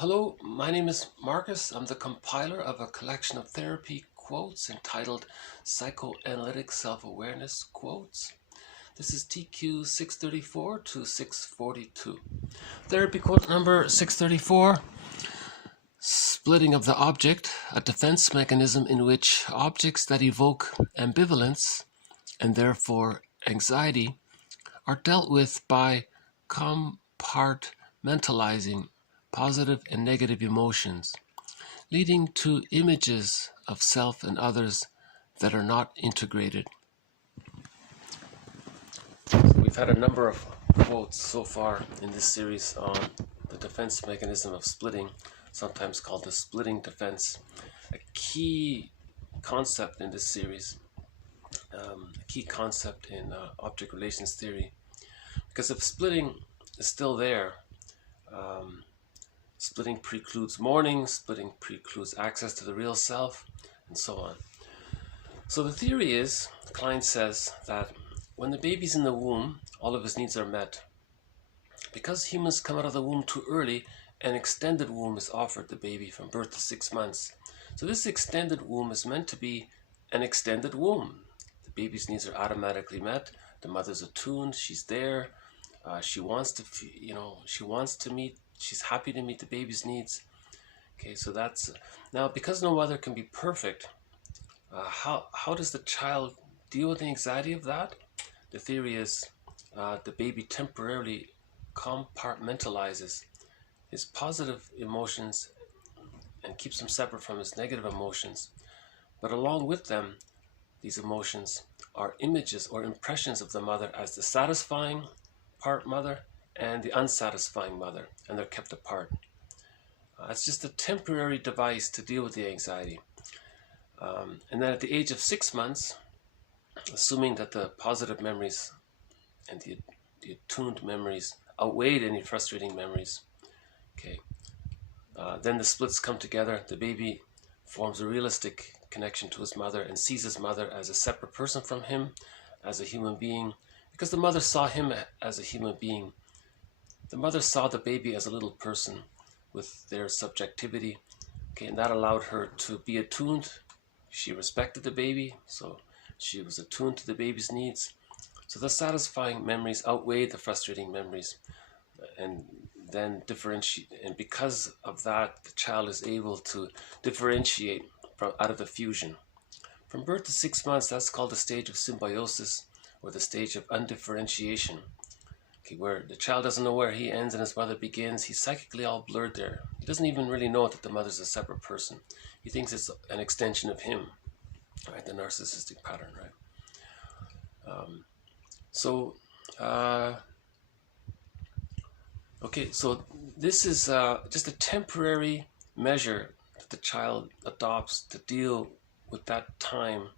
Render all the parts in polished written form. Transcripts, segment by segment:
Hello, my name is Marcus. I'm the compiler of a collection of therapy quotes entitled Psychoanalytic Self-Awareness Quotes. This is TQ 634 to 642. Therapy quote number 634. Splitting of the object, a defense mechanism in which objects that evoke ambivalence and therefore anxiety are dealt with by compartmentalizing positive and negative emotions, leading to images of self and others that are not integrated. We've had a number of quotes so far in this series on the defense mechanism of splitting, sometimes called the splitting defense. A key concept in this series, a key concept in object relations theory, because if splitting is still there, splitting precludes mourning, splitting precludes access to the real self, and so on. So the theory is, Klein says, that when the baby's in the womb, all of his needs are met. Because humans come out of the womb too early, an extended womb is offered the baby from birth to 6 months. So this extended womb is meant to be an extended womb. The baby's needs are automatically met. The mother's attuned. She's there. She wants to, she's happy to meet the baby's needs. Okay, so that's, now because no mother can be perfect, how does the child deal with the anxiety of that? The theory is the baby temporarily compartmentalizes his positive emotions and keeps them separate from his negative emotions. But along with them, these emotions are images or impressions of the mother as the satisfying part mother and the unsatisfying mother, and they're kept apart. It's just a temporary device to deal with the anxiety. And then at the age of 6 months, assuming that the positive memories and the attuned memories outweighed any frustrating memories, okay, then the splits come together. The baby forms a realistic connection to his mother and sees his mother as a separate person from him, as a human being, because the mother saw him as a human being. The mother saw the baby as a little person with their subjectivity, okay, and that allowed her to be attuned. She respected the baby, so she was attuned to the baby's needs. So the satisfying memories outweighed the frustrating memories, and then differentiate. And because of that, the child is able to differentiate out of the fusion. From birth to 6 months, that's called the stage of symbiosis, or the stage of undifferentiation. Okay, where the child doesn't know where he ends and his mother begins. He's psychically all blurred there. He doesn't even really know that the mother's a separate person. He thinks it's an extension of him, right? The narcissistic pattern, right? Okay, so this is just a temporary measure that the child adopts to deal with that time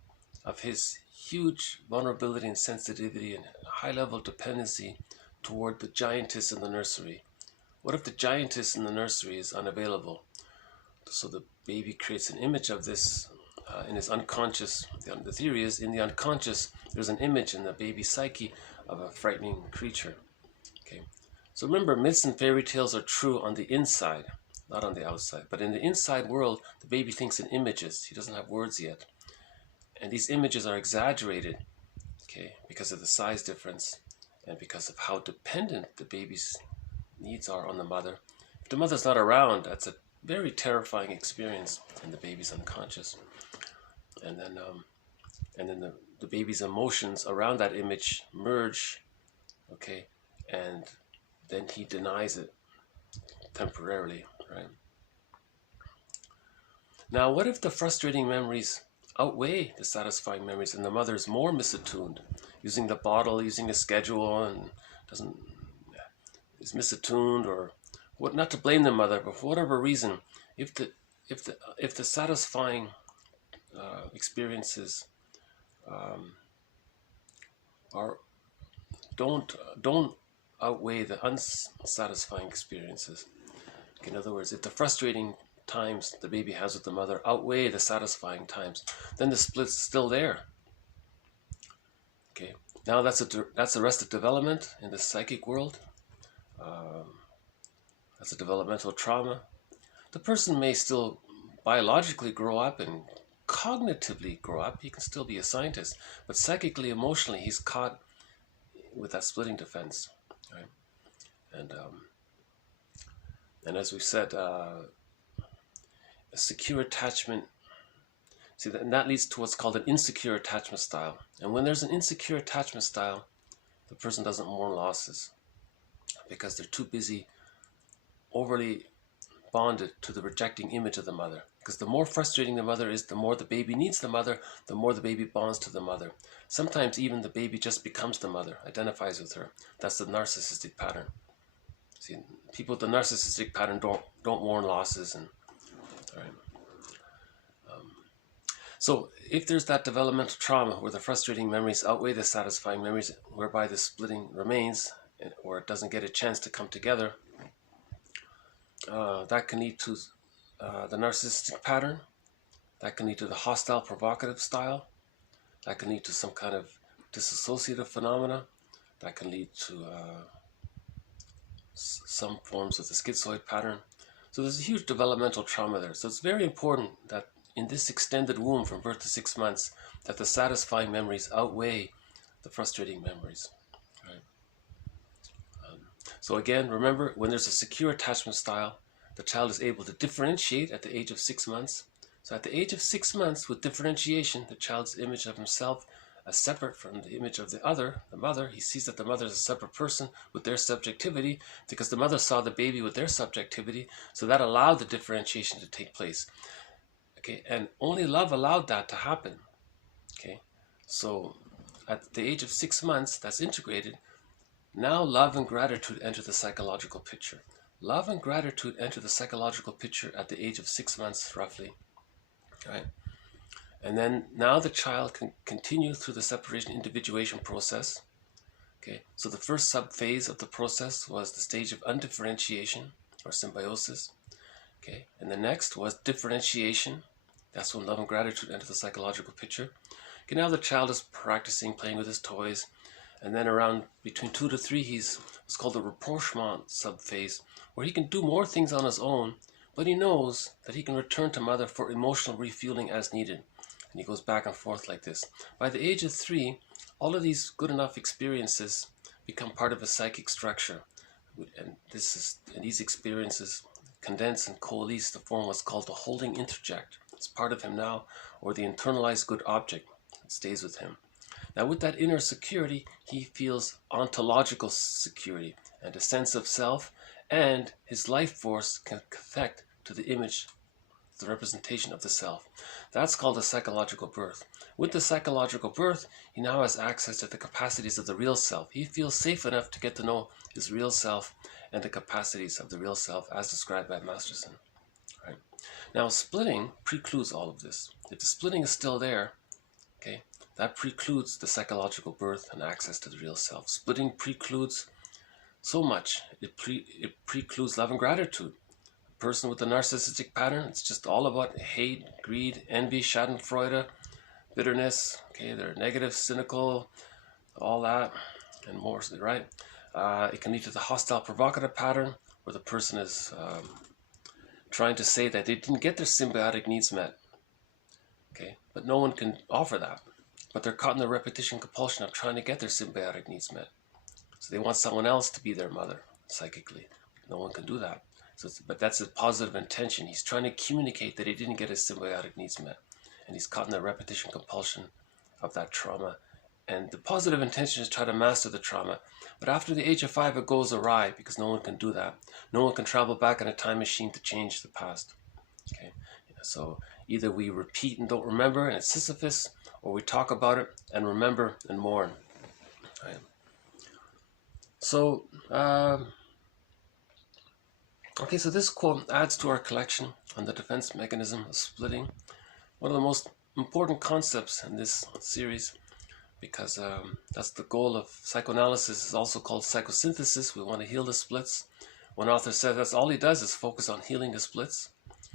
of his huge vulnerability and sensitivity and high-level dependency toward the giantess in the nursery. What if the giantess in the nursery is unavailable? So the baby creates an image of this in his unconscious. The theory is, in the unconscious, there's an image in the baby's psyche of a frightening creature. Okay, so remember, myths and fairy tales are true on the inside, not on the outside. But in the inside world, the baby thinks in images. He doesn't have words yet. And these images are exaggerated, okay, because of the size difference and because of how dependent the baby's needs are on the mother. If the mother's not around, that's a very terrifying experience in the baby's unconscious. And then the baby's emotions around that image merge, okay, and then he denies it temporarily, right? Now, what if the frustrating memories outweigh the satisfying memories and the mother's more misattuned, using the bottle, using a schedule, and is misattuned, or what? Not to blame the mother, but for whatever reason, if the satisfying experiences don't outweigh the unsatisfying experiences. In other words, if the frustrating times the baby has with the mother outweigh the satisfying times, then the split's still there. Okay, now that's arrested development in the psychic world. That's a developmental trauma. The person may still biologically grow up and cognitively grow up. He can still be a scientist, but psychically, emotionally, he's caught with that splitting defense, right? And as we said, a secure attachment. See, that leads to what's called an insecure attachment style. And when there's an insecure attachment style, the person doesn't mourn losses because they're too busy overly bonded to the rejecting image of the mother. Because the more frustrating the mother is, the more the baby needs the mother, the more the baby bonds to the mother. Sometimes even the baby just becomes the mother, identifies with her. That's the narcissistic pattern. See, people with the narcissistic pattern don't mourn losses. And all right. So if there's that developmental trauma where the frustrating memories outweigh the satisfying memories, whereby the splitting remains, or it doesn't get a chance to come together, that can lead to the narcissistic pattern. That can lead to the hostile provocative style. That can lead to some kind of dissociative phenomena. That can lead to some forms of the schizoid pattern. So there's a huge developmental trauma there. So it's very important that in this extended womb from birth to 6 months, that the satisfying memories outweigh the frustrating memories. Right? So again, remember, when there's a secure attachment style, the child is able to differentiate at the age of 6 months. So at the age of 6 months, with differentiation, the child's image of himself as separate from the image of the other, the mother, he sees that the mother is a separate person with their subjectivity, because the mother saw the baby with their subjectivity, so that allowed the differentiation to take place. Okay, and only love allowed that to happen. Okay, so at the age of 6 months, that's integrated. Now love and gratitude enter the psychological picture. Love and gratitude enter the psychological picture at the age of 6 months, roughly. Right? And then now the child can continue through the separation individuation process. Okay, so the first sub-phase of the process was the stage of undifferentiation or symbiosis. Okay, and the next was differentiation. That's when love and gratitude enter the psychological picture. Okay, now the child is practicing playing with his toys, and then around between 2 to 3, he's what's called the rapprochement subphase, where he can do more things on his own, but he knows that he can return to mother for emotional refueling as needed. And he goes back and forth like this. By the age of 3, all of these good enough experiences become part of a psychic structure, and these experiences condense and coalesce to form what's called the holding interject. It's part of him now, or the internalized good object that stays with him. Now with that inner security, he feels ontological security and a sense of self, and his life force can affect to the image, the representation of the self. That's called a psychological birth. With the psychological birth, he now has access to the capacities of the real self. He feels safe enough to get to know his real self and the capacities of the real self as described by Masterson. Right? Now, splitting precludes all of this. If the splitting is still there, okay, that precludes the psychological birth and access to the real self. Splitting precludes so much. It precludes love and gratitude. A person with a narcissistic pattern, it's just all about hate, greed, envy, schadenfreude, bitterness. Okay, they're negative, cynical, all that, and more, right? It can lead to the hostile provocative pattern, where the person is trying to say that they didn't get their symbiotic needs met. Okay, but no one can offer that. But they're caught in the repetition compulsion of trying to get their symbiotic needs met. So they want someone else to be their mother, psychically. No one can do that. But that's a positive intention. He's trying to communicate that he didn't get his symbiotic needs met. And he's caught in the repetition compulsion of that trauma. And the positive intention is to try to master the trauma. But after the age of 5, it goes awry, because no one can do that. No one can travel back in a time machine to change the past. Okay, so either we repeat and don't remember, and it's Sisyphus, or we talk about it and remember and mourn. Right? So, okay, so this quote adds to our collection on the defense mechanism of splitting. One of the most important concepts in this series, because that's the goal of psychoanalysis, is also called psychosynthesis. We want to heal the splits. One author said that's all he does is focus on healing the splits.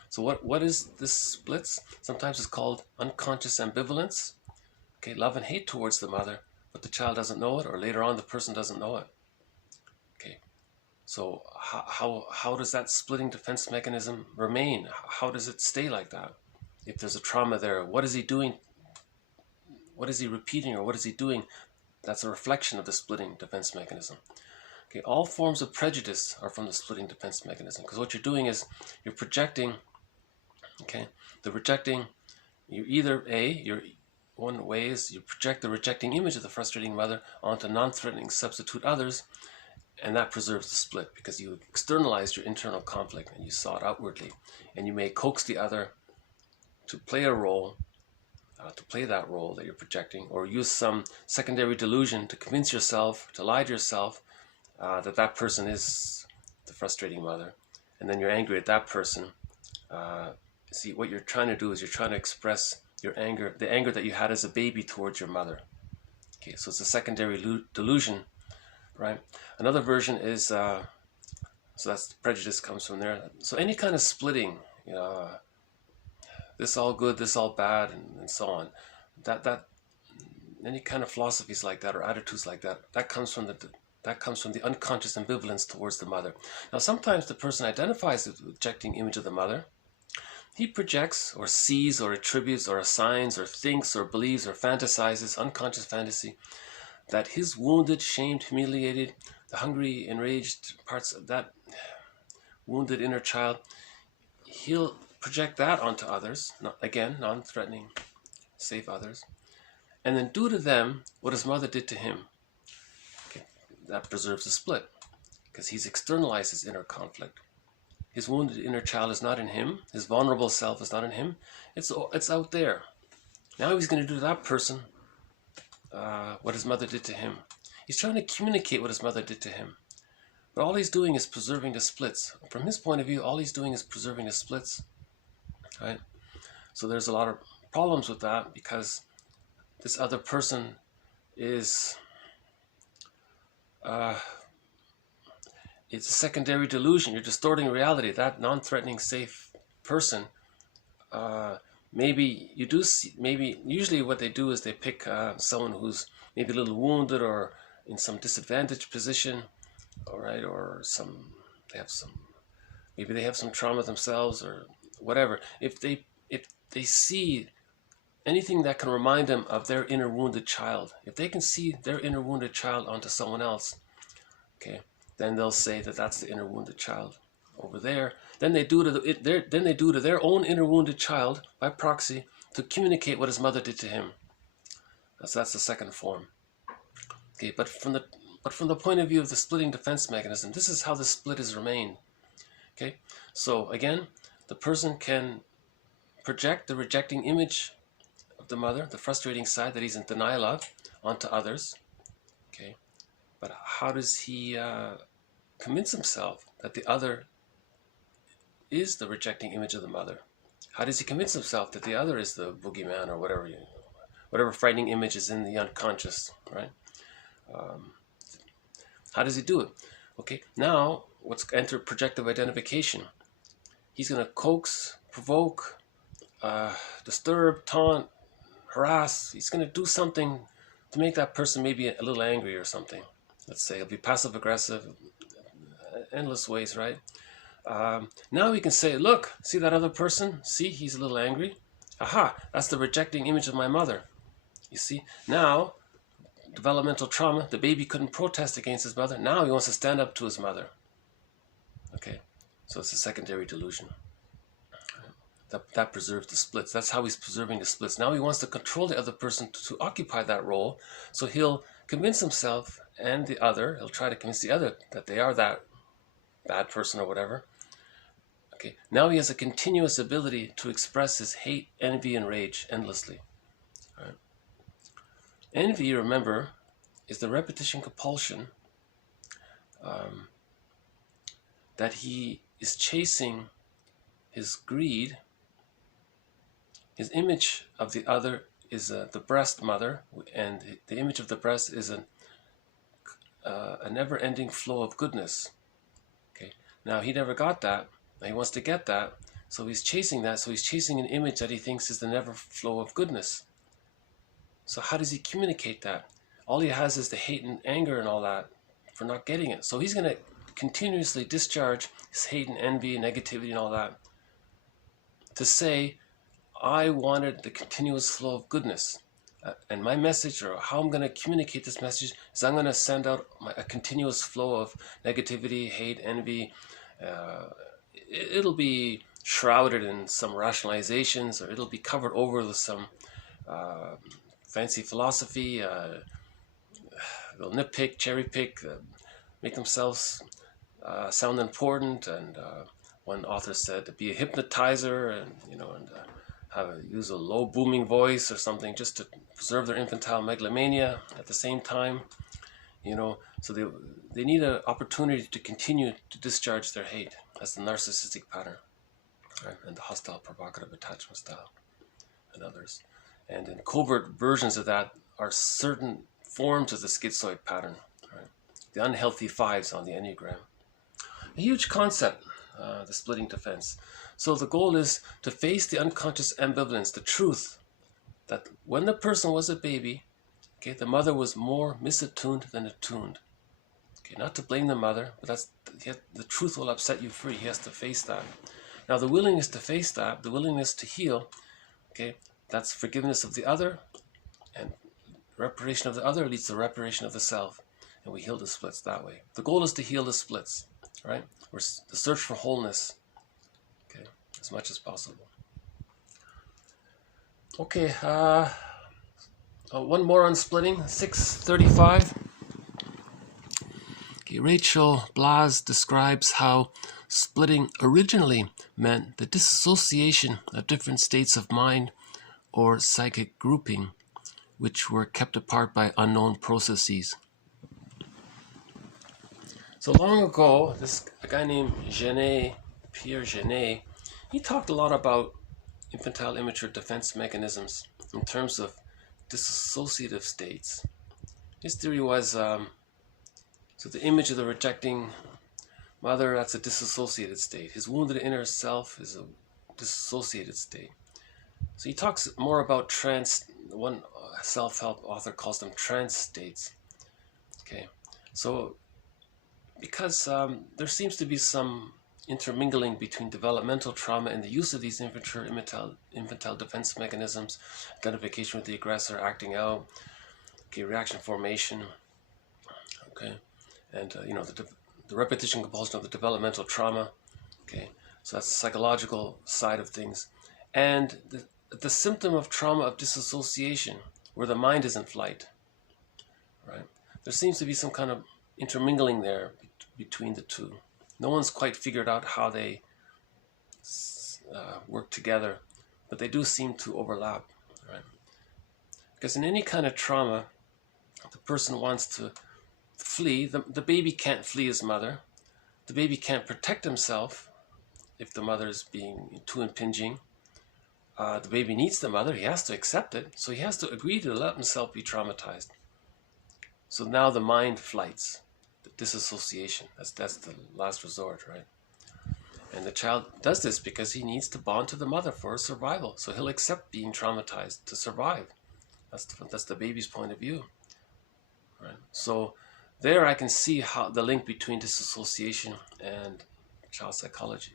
So what is this splits? Sometimes it's called unconscious ambivalence. Okay, love and hate towards the mother, but the child doesn't know it, or later on the person doesn't know it. Okay, So how does that splitting defense mechanism remain? How does it stay like that? If there's a trauma there, what is he doing? What is he repeating, or what is he doing? That's a reflection of the splitting defense mechanism. Okay, all forms of prejudice are from the splitting defense mechanism, because what you're doing is you're projecting, okay, one way is you project the rejecting image of the frustrating mother onto non-threatening substitute others, and that preserves the split because you externalized your internal conflict and you saw it outwardly, and you may coax the other to play a role, to play that role that you're projecting, or use some secondary delusion to convince yourself, to lie to yourself, that that person is the frustrating mother, and then you're angry at that person. See, what you're trying to do is you're trying to express your anger, the anger that you had as a baby towards your mother. Okay, so it's a secondary delusion, right? Another version is, so that's prejudice comes from there. So any kind of splitting, this all good, this all bad, and so on. That any kind of philosophies like that or attitudes like that, that comes from the unconscious ambivalence towards the mother. Now, sometimes the person identifies with the rejecting image of the mother. He projects or sees or attributes or assigns or thinks or believes or fantasizes, unconscious fantasy, that his wounded, shamed, humiliated, the hungry, enraged parts of that wounded inner child, he'll project that onto others, again, non-threatening, safe others, and then do to them what his mother did to him. Okay, that preserves the split, because he's externalized his inner conflict. His wounded inner child is not in him. His vulnerable self is not in him. It's out there. Now he's going to do to that person what his mother did to him. He's trying to communicate what his mother did to him. But all he's doing is preserving the splits. From his point of view, all he's doing is preserving the splits. Right? So there's a lot of problems with that, because this other person is... it's a secondary delusion. You're distorting reality. That non-threatening, safe person, maybe you do see, usually what they do is they pick someone who's maybe a little wounded or in some disadvantaged position, all right, or maybe they have some trauma themselves or whatever. If they see anything that can remind them of their inner wounded child, if they can see their inner wounded child onto someone else, okay, then they'll say that that's the inner wounded child over there. Then they do to their own inner wounded child by proxy to communicate what his mother did to him. That's the second form. Okay, but from the point of view of the splitting defense mechanism, this is how the split has remained. Okay, so again, the person can project the rejecting image of the mother, the frustrating side that he's in denial of, onto others. Okay. But how does he convince himself that the other is the rejecting image of the mother? How does he convince himself that the other is the boogeyman or whatever frightening image is in the unconscious, right? How does he do it? Okay, now let's enter projective identification. He's going to coax, provoke, disturb, taunt, harass. He's going to do something to make that person maybe a little angry or something. Let's say he'll be passive-aggressive, endless ways, right? Now we can say, look, see that other person? See, he's a little angry. Aha, that's the rejecting image of my mother. You see, now, developmental trauma, the baby couldn't protest against his mother. Now he wants to stand up to his mother. Okay, so it's a secondary delusion. That preserves the splits. That's how he's preserving the splits. Now he wants to control the other person to occupy that role, so he'll convince himself and the other, he'll try to convince the other that they are that bad person or whatever. Okay, now he has a continuous ability to express his hate, envy, and rage endlessly. All right. Envy, remember, is the repetition compulsion that he is chasing his greed. His image of the other is the breast mother, and the image of the breast is a never-ending flow of goodness. Okay, now he never got that. Now he wants to get that, so he's chasing that. So he's chasing an image that he thinks is the never flow of goodness. So how does he communicate that? All he has is the hate and anger and all that for not getting it. So he's going to continuously discharge his hate and envy and negativity and all that, to say, I wanted the continuous flow of goodness. And my message, or how I'm going to communicate this message, is I'm going to send out a continuous flow of negativity, hate, envy. It'll be shrouded in some rationalizations, or it'll be covered over with some fancy philosophy. They'll nitpick, cherry pick, make themselves sound important. And one author said to be a hypnotizer, and use a low booming voice or something just to preserve their infantile megalomania at the same time. So they need an opportunity to continue to discharge their hate. That's the narcissistic pattern, right? And the hostile provocative attachment style and others. And in covert versions of that are certain forms of the schizoid pattern, right? The unhealthy fives on the Enneagram. A huge concept, the splitting defense. So the goal is to face the unconscious ambivalence, the truth that when the person was a baby, okay, the mother was more misattuned than attuned. Okay, not to blame the mother, but the truth will upset you free. He has to face that. Now the willingness to face that, the willingness to heal, okay, that's forgiveness of the other, and reparation of the other leads to reparation of the self, and we heal the splits that way. The goal is to heal the splits, right? Or the search for wholeness, okay, as much as possible. Okay, one more on splitting, 635. Okay, Rachel Blass describes how splitting originally meant the dissociation of different states of mind or psychic grouping, which were kept apart by unknown processes. So long ago, a guy named Pierre Genet, he talked a lot about infantile immature defense mechanisms in terms of dissociative states. His theory was, so the image of the rejecting mother, that's a dissociated state. His wounded inner self is a dissociated state. So he talks more about one self-help author calls them trance states. Okay, so because there seems to be some intermingling between developmental trauma and the use of these infantile defense mechanisms, identification with the aggressor, acting out, okay, reaction formation, okay, and the repetition compulsion of the developmental trauma, okay, so that's the psychological side of things, and the symptom of trauma of disassociation, where the mind is in flight, right? There seems to be some kind of intermingling there between the two. No one's quite figured out how they work together, but they do seem to overlap, right? Because in any kind of trauma, the person wants to flee. The baby can't flee his mother. The baby can't protect himself if the mother is being too impinging. The baby needs the mother. He has to accept it. So he has to agree to let himself be traumatized. So now the mind flights, the disassociation. That's the last resort, right? And the child does this because he needs to bond to the mother for his survival. So he'll accept being traumatized to survive. That's the baby's point of view, right? So there I can see how the link between disassociation and child psychology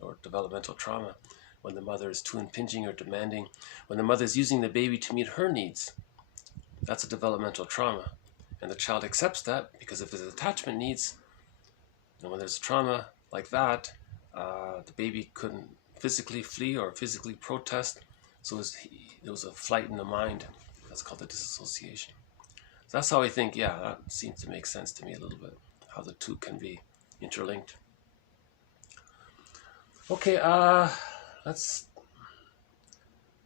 or developmental trauma. When the mother is too impinging or demanding, when the mother is using the baby to meet her needs, that's a developmental trauma. And the child accepts that because of his attachment needs. And when there's trauma like that, the baby couldn't physically flee or physically protest. So there was a flight in the mind. That's called the disassociation. So that's how I think, yeah, that seems to make sense to me a little bit, how the two can be interlinked. Okay, let's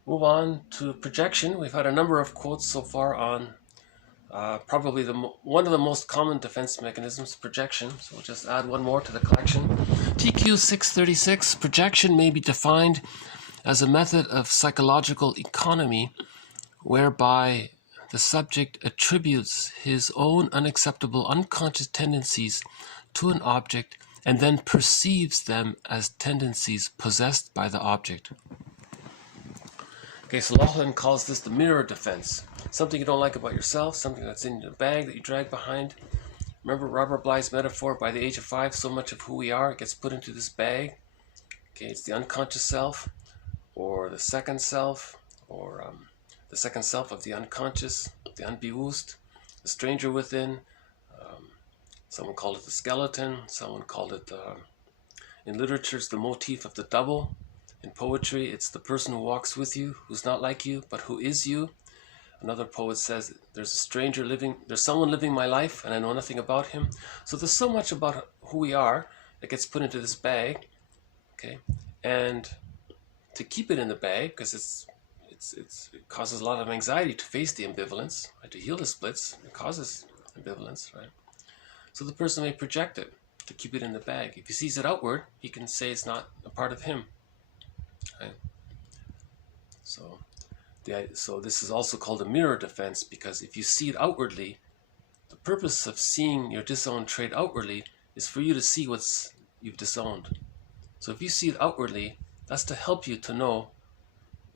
move on to projection. We've had a number of quotes so far on probably one of the most common defense mechanisms, projection. So we'll just add one more to the collection. TQ 636, projection may be defined as a method of psychological economy whereby the subject attributes his own unacceptable unconscious tendencies to an object and then perceives them as tendencies possessed by the object. Okay, so Laughlin calls this the mirror defense. Something you don't like about yourself, something that's in your bag that you drag behind, Remember Robert Bly's metaphor, by the age of 5, so much of who we are gets put into this bag. Okay, it's the unconscious self, or the second self, or the second self of the unconscious, the unbewusst, the stranger within. Someone called it the skeleton. Someone called it, in literature, it's the motif of the double. In poetry, it's the person who walks with you, who's not like you, but who is you. Another poet says, there's a stranger living, there's someone living my life, and I know nothing about him. So there's so much about who we are that gets put into this bag, okay? And to keep it in the bag, because it causes a lot of anxiety to face the ambivalence, right? To heal the splits, it causes ambivalence, right? So the person may project it to keep it in the bag. If he sees it outward, he can say it's not a part of him, right? So this is also called a mirror defense, because if you see it outwardly, the purpose of seeing your disowned trait outwardly is for you to see what's you've disowned. So if you see it outwardly, that's to help you to know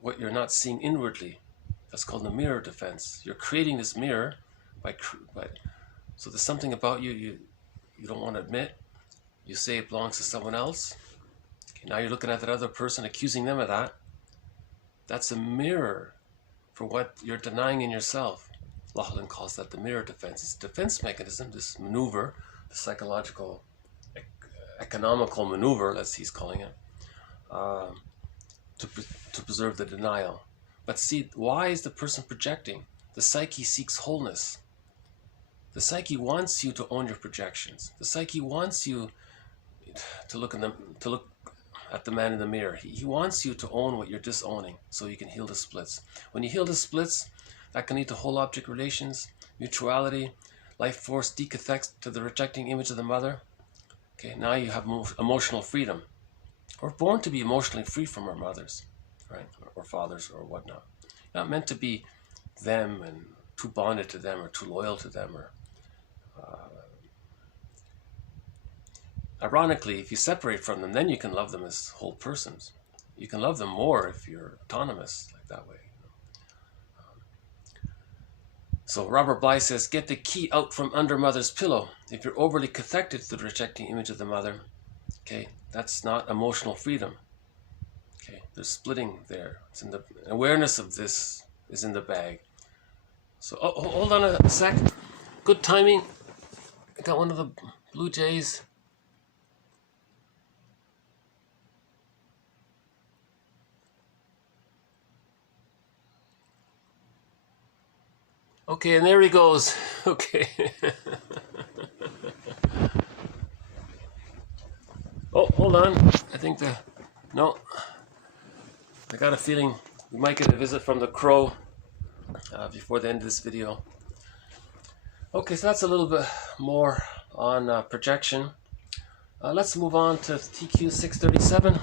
what you're not seeing inwardly. That's called the mirror defense. You're creating this mirror so there's something about you don't want to admit. You say it belongs to someone else. Okay, now you're looking at that other person, accusing them of that. That's a mirror for what you're denying in yourself. Lauchlan calls that the mirror defense. It's a defense mechanism, this maneuver, the psychological, economical maneuver, as he's calling it, to preserve the denial. But see, why is the person projecting? The psyche seeks wholeness. The psyche wants you to own your projections. The psyche wants you to look at the man in the mirror. He wants you to own what you're disowning so you can heal the splits. When you heal the splits, that can lead to whole object relations, mutuality, life force decathects to the rejecting image of the mother. Okay, now you have emotional freedom. We're born to be emotionally free from our mothers, right, or fathers or whatnot. Not meant to be them and too bonded to them or too loyal to them. Or ironically, if you separate from them, then you can love them as whole persons. You can love them more if you're autonomous, like that way. So Robert Bly says, get the key out from under mother's pillow. If you're overly cathected to the rejecting image of the mother, okay, that's not emotional freedom. Okay, there's splitting there. It's in the awareness of this is in the bag. So hold on a sec. Good timing. I got one of the blue jays. Okay, and there he goes. Okay. Oh, hold on. I think no. I got a feeling we might get a visit from the crow before the end of this video. Okay, so that's a little bit more on projection. Let's move on to TQ 637.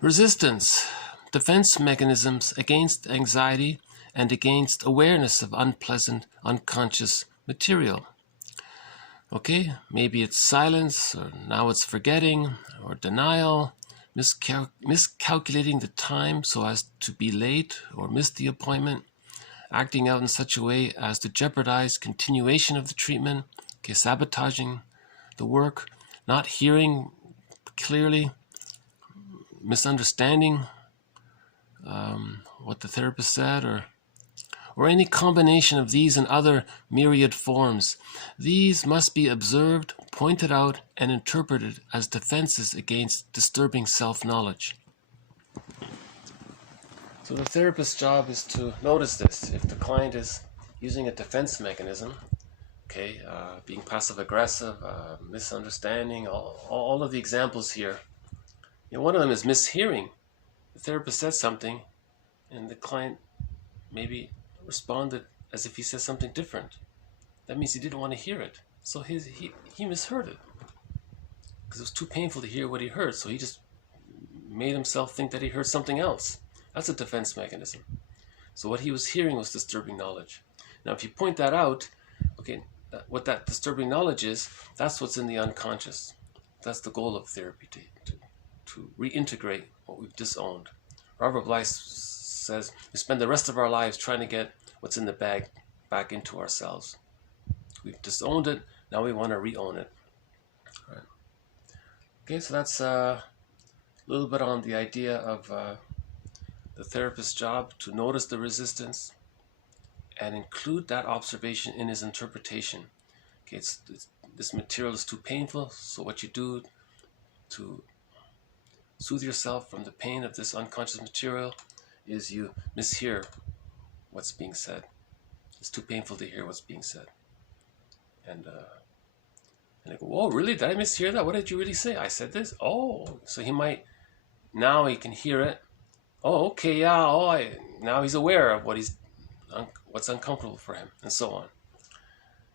Resistance. Defense mechanisms against anxiety and against awareness of unpleasant, unconscious material. Okay, maybe it's silence, or now it's forgetting, or denial, miscalculating the time so as to be late or miss the appointment, acting out in such a way as to jeopardize continuation of the treatment, okay, sabotaging the work, not hearing clearly, misunderstanding what the therapist said, or any combination of these and other myriad forms. These must be observed, pointed out, and interpreted as defenses against disturbing self-knowledge. So the therapist's job is to notice this. If the client is using a defense mechanism, okay, being passive-aggressive, misunderstanding, all of the examples here, one of them is mishearing. The therapist said something, and the client maybe responded as if he said something different. That means he didn't want to hear it. So he misheard it. Because it was too painful to hear what he heard, so he just made himself think that he heard something else. That's a defense mechanism. So what he was hearing was disturbing knowledge. Now if you point that out, okay, what that disturbing knowledge is, that's what's in the unconscious. That's the goal of therapy, to reintegrate what we've disowned. Robert Blass says we spend the rest of our lives trying to get what's in the bag back into ourselves. We've disowned it. Now we want to re-own it. All right. Okay, so that's a little bit on the idea of the therapist's job to notice the resistance and include that observation in his interpretation. Okay, this material is too painful, so what you do to soothe yourself from the pain of this unconscious material is you mishear what's being said. It's too painful to hear what's being said. And I go, oh, really? Did I mishear that? What did you really say? I said this? Oh, so now he can hear it. Oh, okay, yeah, now he's aware of what's uncomfortable for him, and so on.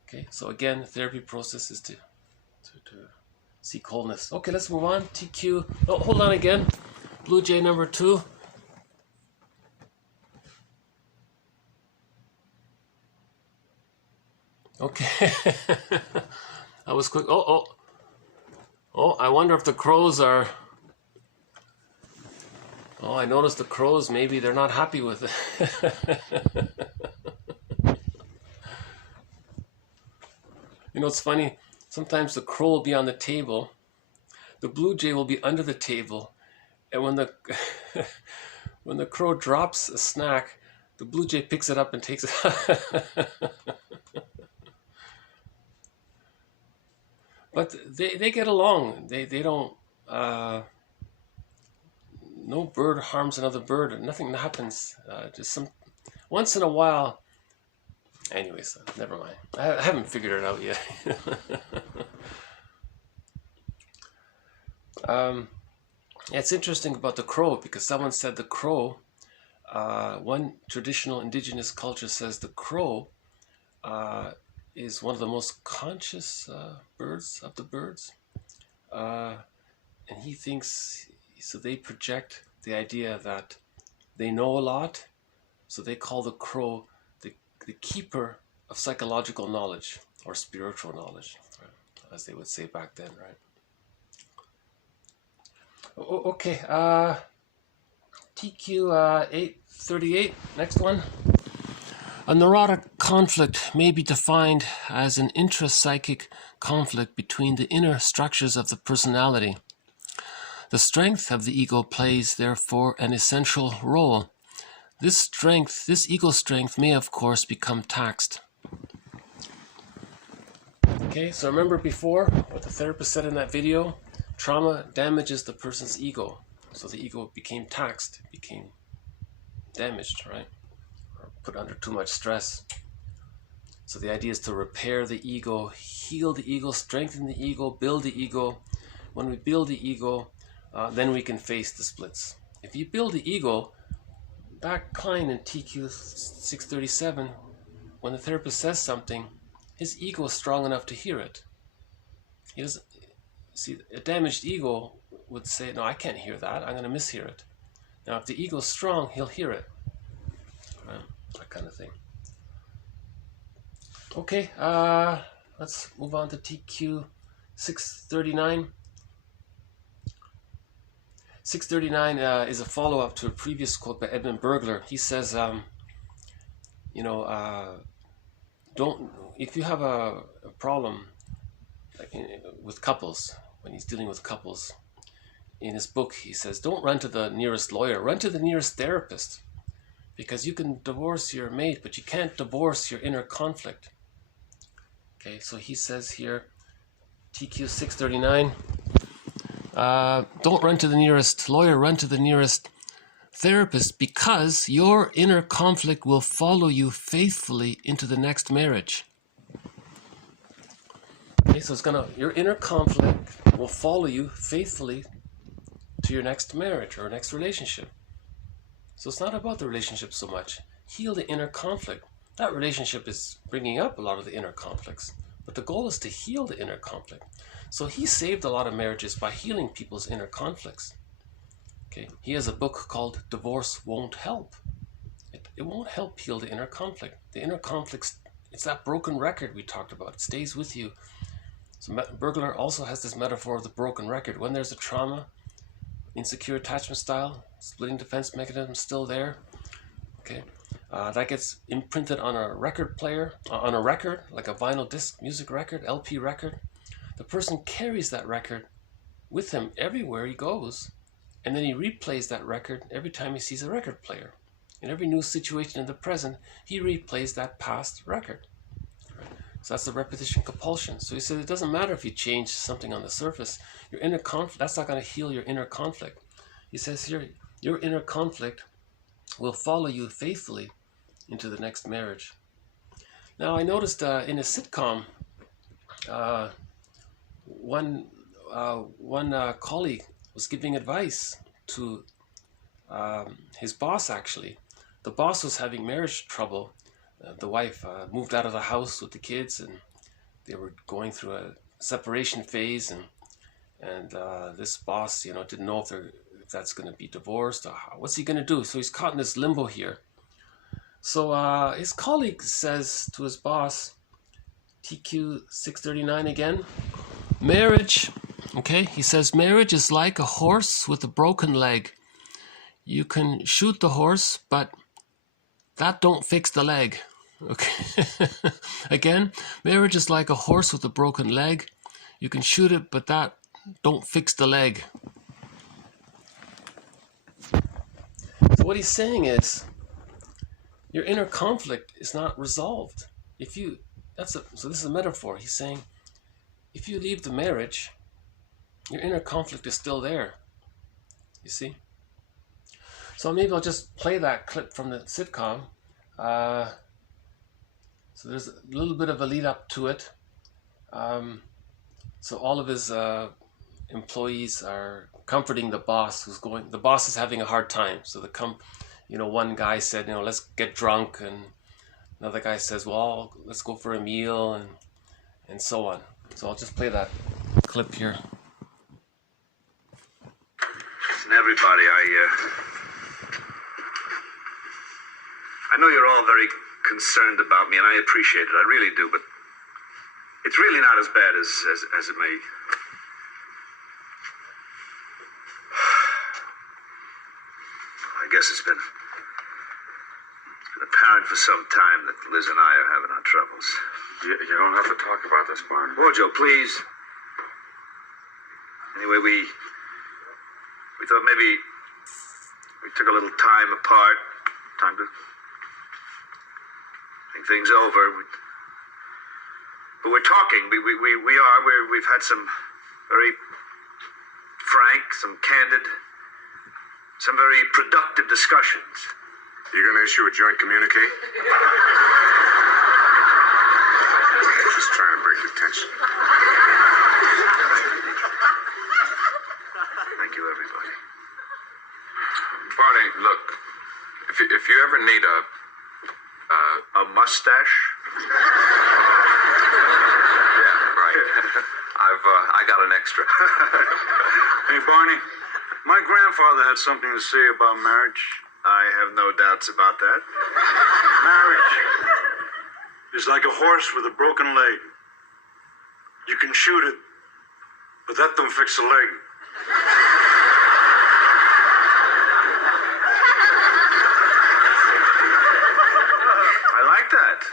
Okay, so again, the therapy process is to seek wholeness. Okay, let's move on. TQ, oh, hold on again. Blue Jay number 2. Okay, that was quick. Oh, I wonder if the crows are... Oh, I noticed the crows, maybe they're not happy with it. You know, it's funny. Sometimes the crow will be on the table. The blue jay will be under the table. And when the crow drops a snack, the blue jay picks it up and takes it. But they get along. They don't... no bird harms another bird. Nothing happens. Just once in a while. Anyways, never mind. I haven't figured it out yet. It's interesting about the crow because someone said the crow. One traditional indigenous culture says the crow is one of the most conscious birds of the birds, and he thinks. So they project the idea that they know a lot, so they call the crow the keeper of psychological knowledge or spiritual knowledge, right? As they would say back then, right? Okay, TQ 838, next one. A neurotic conflict may be defined as an intrapsychic conflict between the inner structures of the personality. The strength of the ego plays, therefore, an essential role. This ego strength may, of course, become taxed. Okay, so remember before what the therapist said in that video? Trauma damages the person's ego. So the ego became taxed, became damaged, right? Or put under too much stress. So the idea is to repair the ego, heal the ego, strengthen the ego, build the ego. When we build the ego, then we can face the splits. If you build the ego, back Klein in TQ 637, when the therapist says something, his ego is strong enough to hear it. He doesn't see. A damaged ego would say, "No, I can't hear that. I'm going to mishear it." Now, if the ego is strong, he'll hear it. That kind of thing. Okay, let's move on to TQ 639. 639 is a follow-up to a previous quote by Edmund Burglar. He says, if you have a problem with couples, when he's dealing with couples, in his book he says, don't run to the nearest lawyer, run to the nearest therapist, because you can divorce your mate, but you can't divorce your inner conflict. Okay, so he says here, TQ 639, don't run to the nearest lawyer, run to the nearest therapist, because your inner conflict will follow you faithfully into the next marriage. Okay, so your inner conflict will follow you faithfully to your next marriage or next relationship. So it's not about the relationship so much. Heal the inner conflict. That relationship is bringing up a lot of the inner conflicts, but the goal is to heal the inner conflict. So he saved a lot of marriages by healing people's inner conflicts. Okay, he has a book called Divorce Won't Help. It won't help heal the inner conflict. The inner conflicts, it's that broken record we talked about. It stays with you. So Burglar also has this metaphor of the broken record. When there's a trauma, insecure attachment style, splitting defense mechanism still there. Okay, that gets imprinted on a record player, on a record, like a vinyl disc music record, LP record. The person carries that record with him everywhere he goes, and then he replays that record every time he sees a record player. In every new situation in the present, he replays that past record. So that's the repetition compulsion. So he said it doesn't matter if you change something on the surface. Your inner conflict, that's not going to heal your inner conflict. He says here, your inner conflict will follow you faithfully into the next marriage. Now I noticed in a sitcom, one colleague was giving advice to his boss. Actually, the boss was having marriage trouble. The wife moved out of the house with the kids, and they were going through a separation phase, and this boss, didn't know if that's going to be divorced or what's he going to do. So he's caught in this limbo here. So his colleague says to his boss, TQ 639 again, marriage, okay, he says, marriage is like a horse with a broken leg. You can shoot the horse, but that don't fix the leg. Okay. Again, marriage is like a horse with a broken leg. You can shoot it, but that don't fix the leg. So what he's saying is, your inner conflict is not resolved. So this is a metaphor. He's saying, if you leave the marriage, your inner conflict is still there. You see? So maybe I'll just play that clip from the sitcom. So there's a little bit of a lead up to it. So all of his employees are comforting the boss the boss is having a hard time. So one guy said, let's get drunk, and another guy says, well, let's go for a meal, and so on. So I'll just play that clip here. Listen, everybody, I know you're all very concerned about me, and I appreciate it. I really do, but it's really not as bad as it may. I guess it's been apparent for some time that Liz and I are having our troubles. You don't have to talk about this, Barney. Wojo, please. Anyway, we thought maybe we took a little time apart, time to think things over. But we're talking. We've had some very frank, some candid, some very productive discussions. You gonna issue a joint communique? Just trying to break the tension. Thank you, everybody. Barney, look, if you ever need a mustache? Yeah, right. I got an extra. Hey, Barney, my grandfather had something to say about marriage. I have no doubts about that. Marriage is like a horse with a broken leg. You can shoot it, but that don't fix the leg. I like that.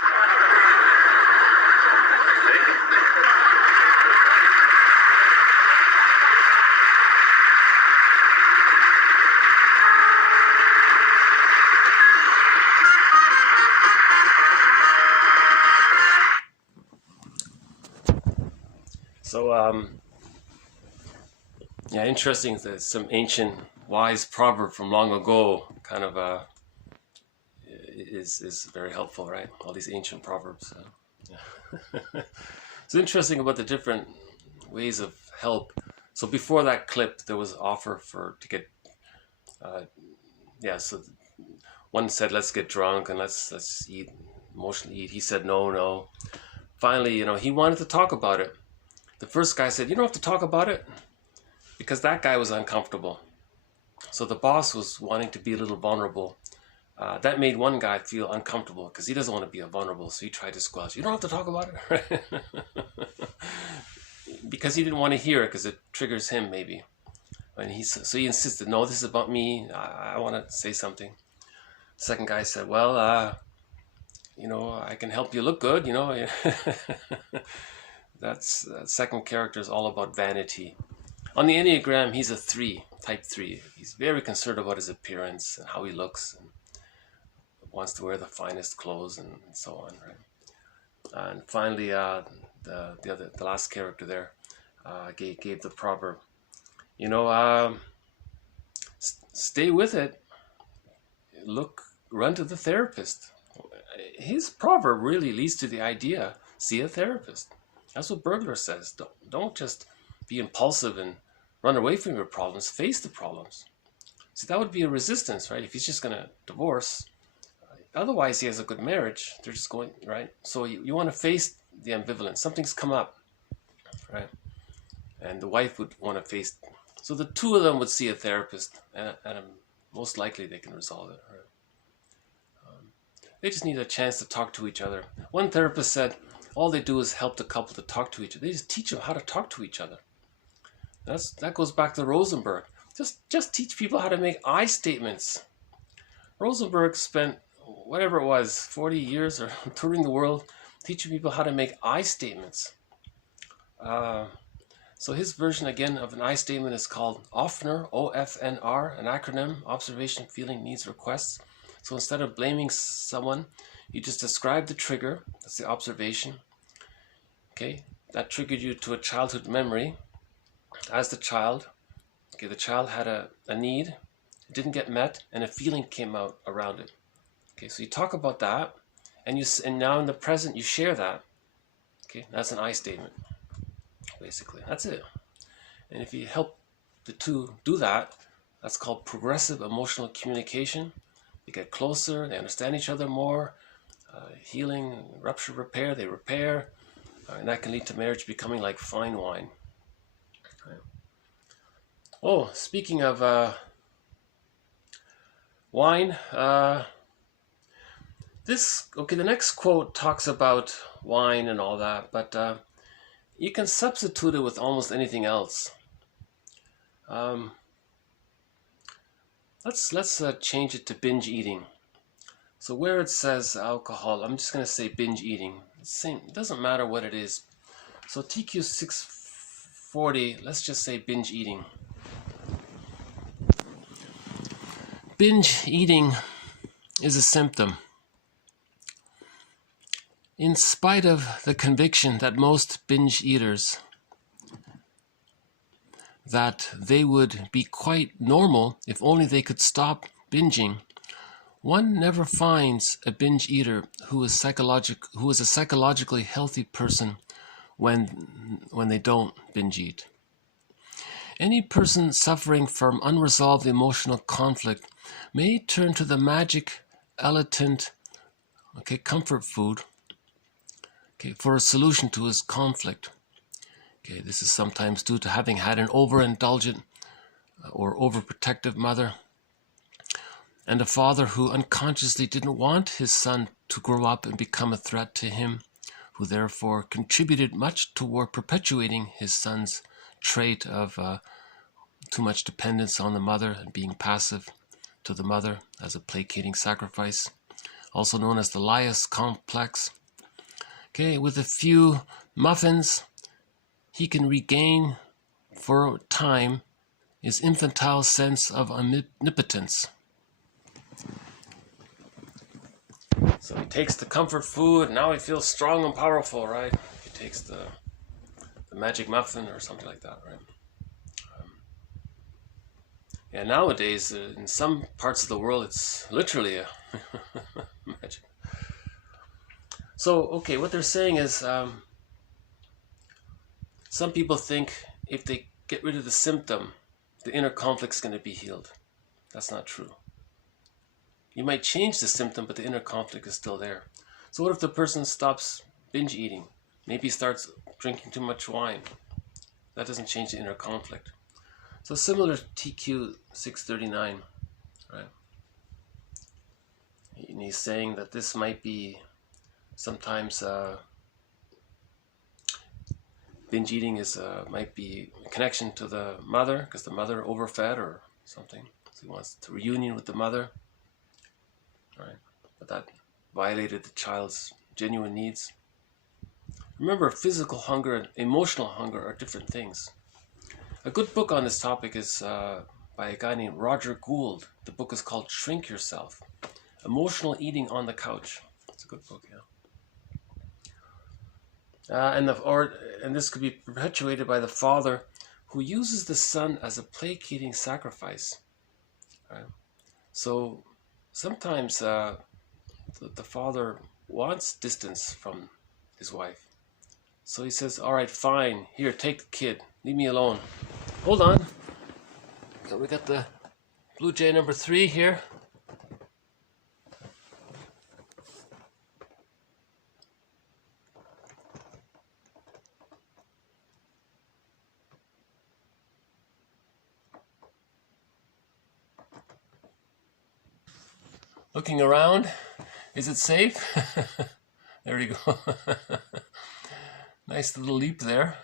So, yeah, interesting that some ancient wise proverb from long ago kind of is very helpful, right? All these ancient proverbs. Yeah. It's interesting about the different ways of help. So before that clip, there was offer to get, so one said, let's get drunk and let's eat, emotionally eat. He said, no. Finally, he wanted to talk about it. The first guy said, you don't have to talk about it, because that guy was uncomfortable. So the boss was wanting to be a little vulnerable. That made one guy feel uncomfortable because he doesn't want to be vulnerable. So he tried to squelch. You don't have to talk about it. Because he didn't want to hear it because it triggers him maybe. And so he insisted, no, this is about me. I want to say something. Second guy said, well, you know, I can help you look good, you know. That second character is all about vanity. On the Enneagram, he's a 3, type 3. He's very concerned about his appearance and how he looks, and wants to wear the finest clothes and so on, right? And finally, the last character there gave the proverb, you know, stay with it. Run to the therapist. His proverb really leads to the idea, see a therapist. That's what Burglar says. Don't just be impulsive and run away from your problems. Face the problems. See, that would be a resistance, right? If he's just going to divorce. Otherwise, he has a good marriage. They're just going, right? So you want to face the ambivalence. Something's come up, right? And the wife would want to face. So the two of them would see a therapist, and most likely they can resolve it. Right? They just need a chance to talk to each other. One therapist said, all they do is help the couple to talk to each other. They just teach them how to talk to each other. That goes back to Rosenberg. Just teach people how to make I statements. Rosenberg spent, whatever it was, 40 years or touring the world, teaching people how to make I statements. So his version, again, of an I statement is called OFNR, O-F-N-R, an acronym, observation, feeling, needs, requests. So instead of blaming someone, you just describe the trigger. That's the observation. Okay, that triggered you to a childhood memory. As the child, okay, the child had a need, it didn't get met, and a feeling came out around it. Okay, so you talk about that, and now in the present you share that. Okay, that's an I statement, basically. That's it. And if you help the two do that, that's called progressive emotional communication. They get closer, they understand each other more. Healing, rupture, repair, they repair, and that can lead to marriage becoming like fine wine. Okay. Oh, speaking of wine, the next quote talks about wine and all that, but you can substitute it with almost anything else. Let's change it to binge eating. So where it says alcohol, I'm just going to say binge eating. Same, it doesn't matter what it is. So TQ 640, let's just say binge eating. Binge eating is a symptom. In spite of the conviction that most binge eaters that they would be quite normal if only they could stop binging, one never finds a binge eater who is a psychologically healthy person when they don't binge eat. Any person suffering from unresolved emotional conflict may turn to the magic elitant comfort food for a solution to his conflict. This is sometimes due to having had an overindulgent or overprotective mother, and a father who unconsciously didn't want his son to grow up and become a threat to him, who therefore contributed much toward perpetuating his son's trait of too much dependence on the mother and being passive to the mother as a placating sacrifice, also known as the Lias complex. With a few muffins, he can regain for a time his infantile sense of omnipotence. So he takes the comfort food, and now he feels strong and powerful, right? He takes the magic muffin or something like that, right? Nowadays, in some parts of the world, it's literally a magic. So, what they're saying is, some people think if they get rid of the symptom, the inner conflict's going to be healed. That's not true. You might change the symptom, but the inner conflict is still there. So what if the person stops binge eating? Maybe starts drinking too much wine. That doesn't change the inner conflict. So similar to TQ 639, right? And he's saying that this might be sometimes binge eating might be a connection to the mother, because the mother overfed or something. So he wants to reunion with the mother. right? But that violated the child's genuine needs. Remember, physical hunger and emotional hunger are different things. A good book on this topic is by a guy named Roger Gould. The book is called Shrink Yourself. Emotional Eating on the Couch. It's a good book, yeah. And this could be perpetuated by the father who uses the son as a placating sacrifice. Right? So sometimes the father wants distance from his wife. So he says, all right, fine, here, take the kid, leave me alone. Hold on. So we got the Blue Jay number 3 here. Looking around, is it safe? There you go. Nice little leap there.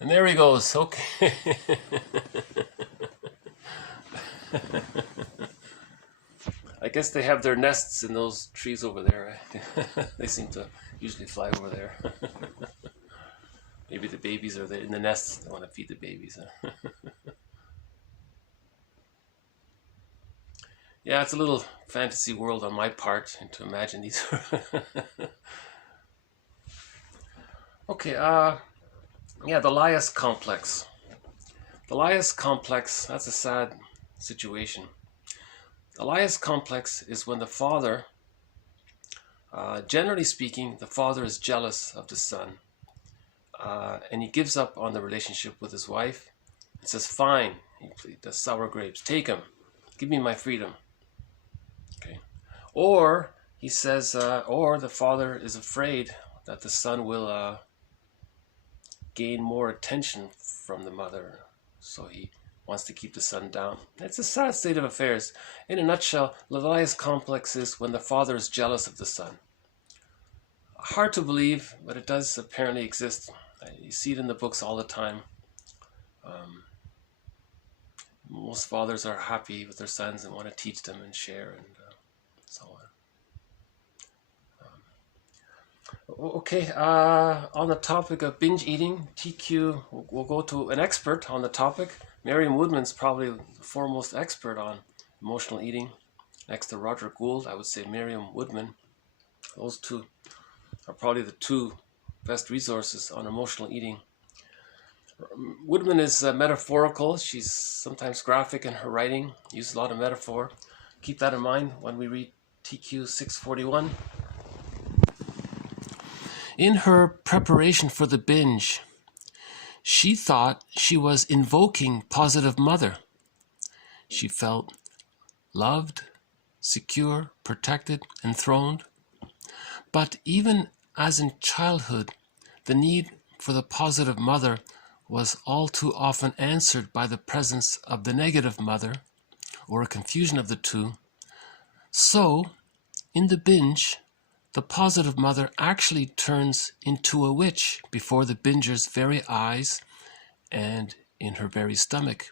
And there he goes. Okay. I guess they have their nests in those trees over there. Right? They seem to usually fly over there. Maybe the babies are there in the nests. They want to feed the babies. Huh? Yeah, it's a little fantasy world on my part to imagine these. Okay, yeah, the Lias complex. The Lias complex, that's a sad situation. The Lias complex is when the father, generally speaking, the father is jealous of the son. And he gives up on the relationship with his wife and says, fine, he does sour grapes, take him, give me my freedom. Okay. Or he says, or the father is afraid that the son will gain more attention from the mother, so he wants to keep the son down. It's a sad state of affairs. In a nutshell, the Lias complex is when the father is jealous of the son. Hard to believe, but it does apparently exist. You see it in the books all the time. Most fathers are happy with their sons and want to teach them and share and so on. Okay, on the topic of binge eating, TQ, we'll go to an expert on the topic. Mariam Woodman's probably the foremost expert on emotional eating. Next to Roger Gould, I would say Mariam Woodman. Those two are probably the two best resources on emotional eating. Woodman is metaphorical. She's sometimes graphic in her writing, uses a lot of metaphor. Keep that in mind when we read TQ 641. In her preparation for the binge, she thought she was invoking positive mother. She felt loved, secure, protected, enthroned. But even as in childhood, the need for the positive mother was all too often answered by the presence of the negative mother, or a confusion of the two. So, in the binge, the positive mother actually turns into a witch before the binger's very eyes and in her very stomach.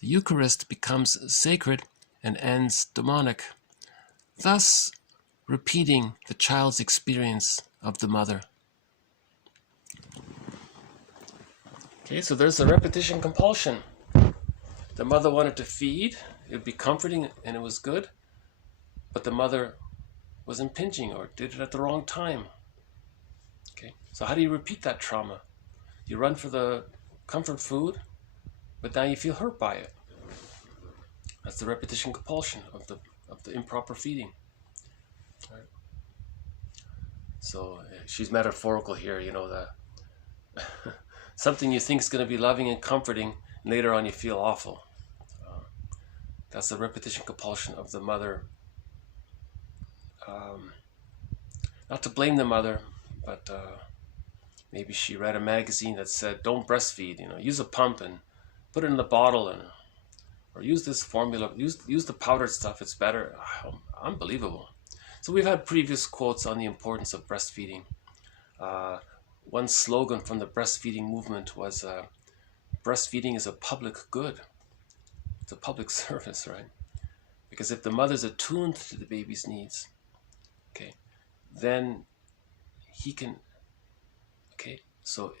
The Eucharist becomes sacred and ends demonic, thus repeating the child's experience of the mother. Okay, so there's the repetition compulsion. The mother wanted to feed, it would be comforting and it was good, but the mother was impinging or did it at the wrong time. Okay, so how do you repeat that trauma? You run for the comfort food, but now you feel hurt by it. That's the repetition compulsion of the improper feeding. Right. So she's metaphorical here, you know, that something you think is going to be loving and comforting, and later on you feel awful. That's the repetition compulsion of the mother. Not to blame the mother, but maybe she read a magazine that said, don't breastfeed, you know, use a pump and put it in the bottle, and or use this formula, use the powdered stuff, it's better. Unbelievable. So we've had previous quotes on the importance of breastfeeding. One slogan from the breastfeeding movement was, breastfeeding is a public good. It's a public service, right? Because if the mother's attuned to the baby's needs, okay, then he can, okay, so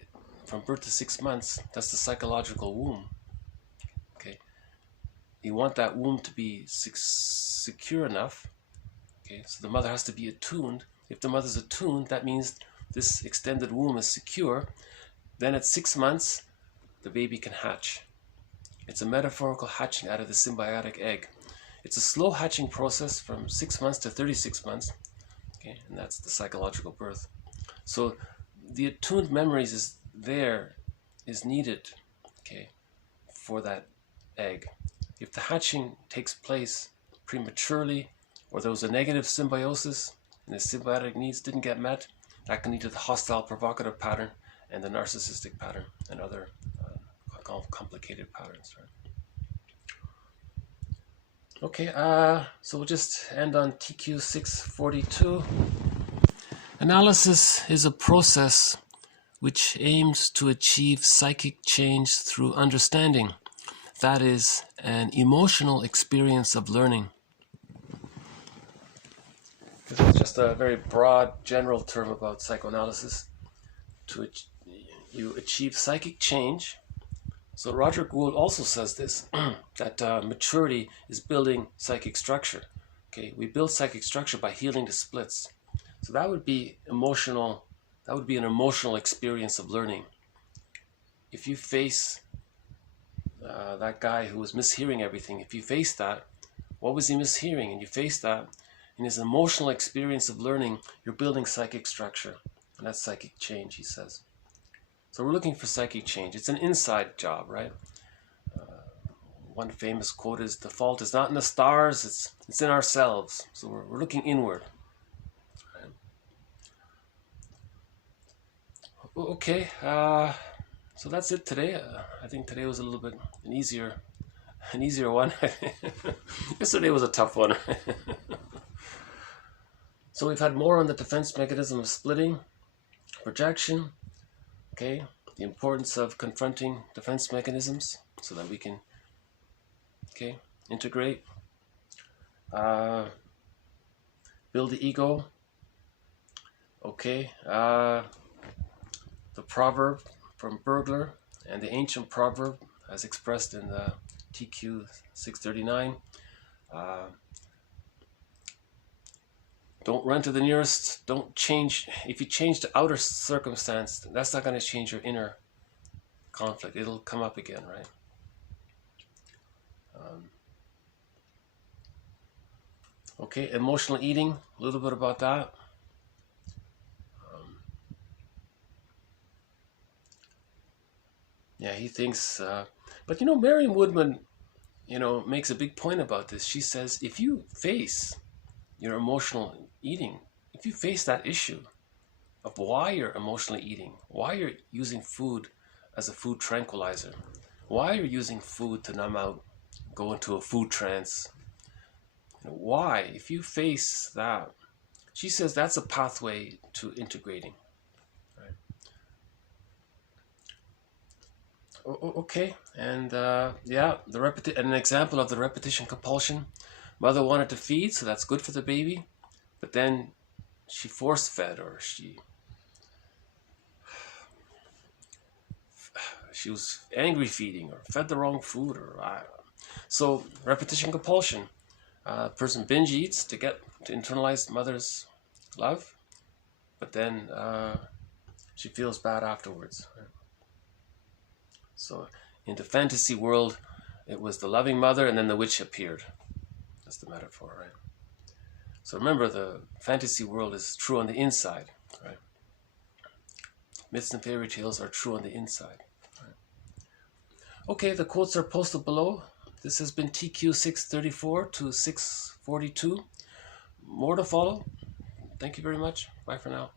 from birth to 6 months, that's the psychological womb, okay. You want that womb to be secure enough, okay, so the mother has to be attuned. If the mother's attuned, that means this extended womb is secure. Then at 6 months, the baby can hatch. It's a metaphorical hatching out of the symbiotic egg. It's a slow hatching process from 6 months to 36 months, okay, and that's the psychological birth. So the attuned memories is needed, okay, for that egg. If the hatching takes place prematurely, or there was a negative symbiosis and the symbiotic needs didn't get met, that can lead to the hostile provocative pattern and the narcissistic pattern and other complicated patterns, right? Okay, so we'll just end on TQ 642. Analysis is a process which aims to achieve psychic change through understanding. That is, an emotional experience of learning. This is just a very broad, general term about psychoanalysis. You achieve psychic change. So Roger Gould also says this, that maturity is building psychic structure. Okay, we build psychic structure by healing the splits. So that would be emotional. That would be an emotional experience of learning. If you face that guy who was mishearing everything, if you face that, what was he mishearing? And you face that in his emotional experience of learning, you're building psychic structure. And that's psychic change, he says. So we're looking for psychic change. It's an inside job, right? One famous quote is, "The fault is not in the stars, it's in ourselves." So we're looking inward. Right? Okay, so that's it today. I think today was a little bit an easier one. Yesterday was a tough one. So we've had more on the defense mechanism of splitting, projection, okay, the importance of confronting defense mechanisms so that we can, okay, integrate, build the ego, okay, the proverb from Burglar and the ancient proverb as expressed in the TQ 639. Don't run to the nearest, don't change. If you change the outer circumstance, that's not going to change your inner conflict. It'll come up again, right? Okay, emotional eating, a little bit about that. Yeah, he thinks, but Marion Woodman, makes a big point about this. She says, if you face your emotional eating, if you face that issue of why you're emotionally eating, why you're using food as a food tranquilizer, why you're using food to numb out, go into a food trance, why, if you face that, she says that's a pathway to integrating. Right? Okay, and an example of the repetition compulsion. Mother wanted to feed, so that's good for the baby, but then she force fed, or she was angry feeding, or fed the wrong food, or so repetition compulsion. Person binge eats to internalize mother's love, but then she feels bad afterwards. Right? So in the fantasy world, it was the loving mother, and then the witch appeared. That's the metaphor, right? So remember, the fantasy world is true on the inside, right? Myths and fairy tales are true on the inside. Right? Okay, the quotes are posted below. This has been TQ 634 to 642. More to follow. Thank you very much. Bye for now.